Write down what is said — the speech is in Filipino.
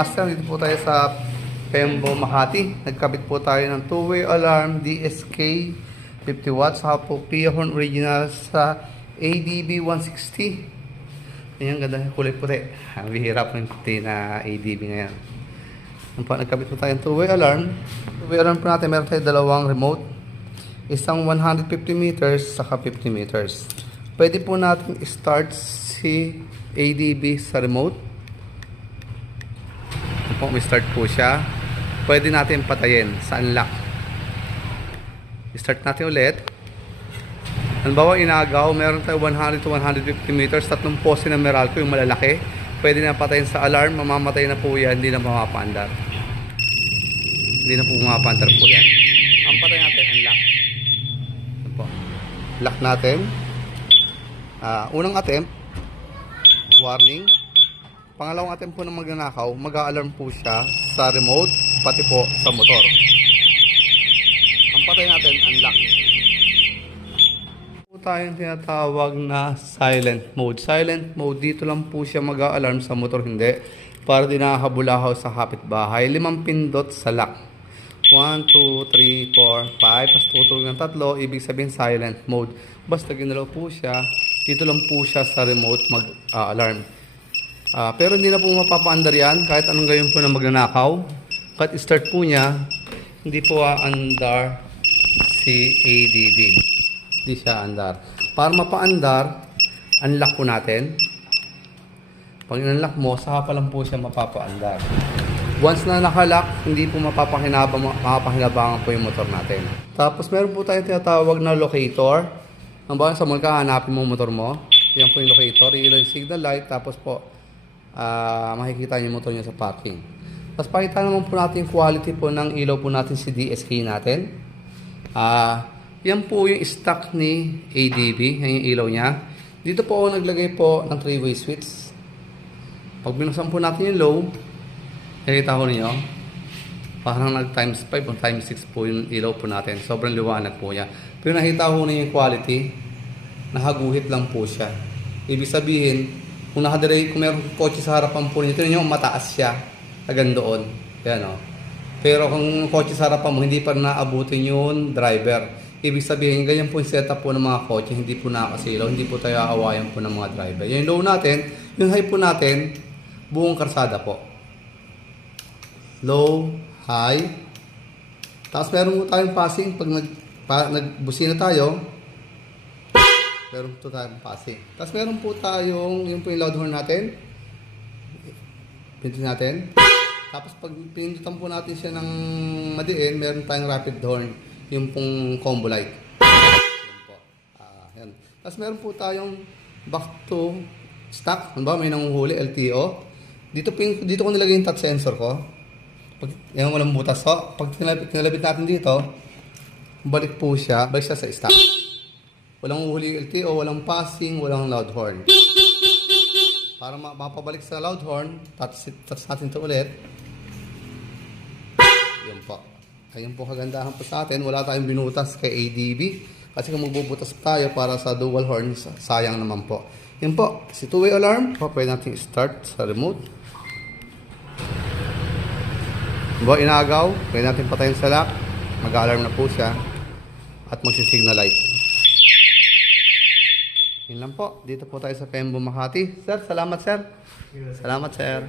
Master, dito po tayo sa Pembo, Makati. Nagkabit po tayo ng two-way alarm DSK 50 watts. Saka po Pia Horn original sa ADB 160. Ayan, ganda yung kulay puti. Ang bihira po yung puti na ADB ngayon. Nagkabit po tayo ng two-way alarm. Two-way alarm po natin, meron tayo dalawang remote. Isang 150 meters saka 50 meters. Pwede po natin start si ADB sa remote. May start po siya. Pwede natin patayin sa unlock. Start natin ulit. Halimbawa inagaw, meron tayo 100 to 150 meters, tatlong pose ng Meralco, yung malalaki. Pwede na patayin sa alarm, mamamatay na po yan, hindi na mapapaandar. Hindi na po mapapaandar po yan. Ang patay natin, unlock. Yan po. Lock natin. Unang attempt, warning. Pangalawang attempt po ng magnanakaw, mag-a-alarm po siya sa remote, pati po sa motor. Ang patay natin, unlock. Po tayong tinatawag na silent mode. Silent mode, dito lang po siya mag-a-alarm, sa motor hindi. Para di nakahabulahaw sa kapitbahay. 5 pindot sa lock. 1, 2, 3, 4, 5. Tapos tutulog ng 3, ibig sabihin silent mode. Basta ginalaw po siya, dito lang po siya sa remote mag-alarm. Pero hindi na po mapapaandar yan kahit anong gawin po na magnanakaw. Kahit start po niya, hindi po aandar si ADB. Hindi siya andar. Para mapaandar, unlock po natin. Pag in-unlock mo, saka pa lang po siya mapapaandar. Once na nakalock, hindi po mapapakinabangan po yung motor natin. Tapos meron po tayong tinatawag na locator. Ang bahan sa mall, hanapin mo motor mo. Yan po yung locator. Ilan yung signal light. Tapos po, makikita niyo yung motor niya sa parking. Tapos pakita naman po natin yung quality po ng ilaw po natin si DSK natin. Yan po yung stock ni ADB. Yan yung ilaw niya. Dito po ako naglagay po ng 3-way switch. Pag binuksan po natin yung low, nakikita ko niyo, parang nag times 5 o times 6 po yung ilaw po natin. Sobrang liwanag po niya. Pero nakita ko niyo yung quality, nahaguhit lang po siya. Ibig sabihin, kung nakadirect, kung mayroong kotse sa harapan po nito, ninyo, mataas siya. Hanggang doon. Yan o. Pero kung kotse sa harapan mo, hindi pa naabutin yung driver. Ibig sabihin, ganyan po yung setup po ng mga kotse, hindi po nakasilaw, hindi po tayo aawayan po ng mga driver. Yung low natin, yung high po natin, buong karsada po. Low, high. Tapos meron po tayong passing, pag nagbusina tayo, meron po tayong passing. Tapos meron po tayong, yung po yung loud horn natin. Pindutin natin. Tapos pag pindutan po natin siya ng madiin, meron tayong rapid horn. Yung pong combo light. Yan po. Yan. Tapos meron po tayong back to stock. Ano ba? May nanguhuli, LTO. Dito ko nilagay yung touch sensor ko. Pag yan walang butas. So, pag kinalabit natin dito, balik po siya. Balik siya sa stock. Walang uhuli LTO, walang passing, walang loud horn. Para mapabalik sa loud horn, touch natin ito ulit. Yan po. Ayun po kagandahan po sa atin. Wala tayong binutas kay ADB. Kasi kung magbubutas tayo para sa dual horn, sayang naman po. Yan po. Si two-way alarm, pwede natin start sa remote. Bawa inagaw, pwede natin patayin sa lock. Mag-alarm na po siya. At magsisignal light. Yun lang po. Dito po tayo sa Pembo, Makati. Sir, salamat sir. Salamat sir.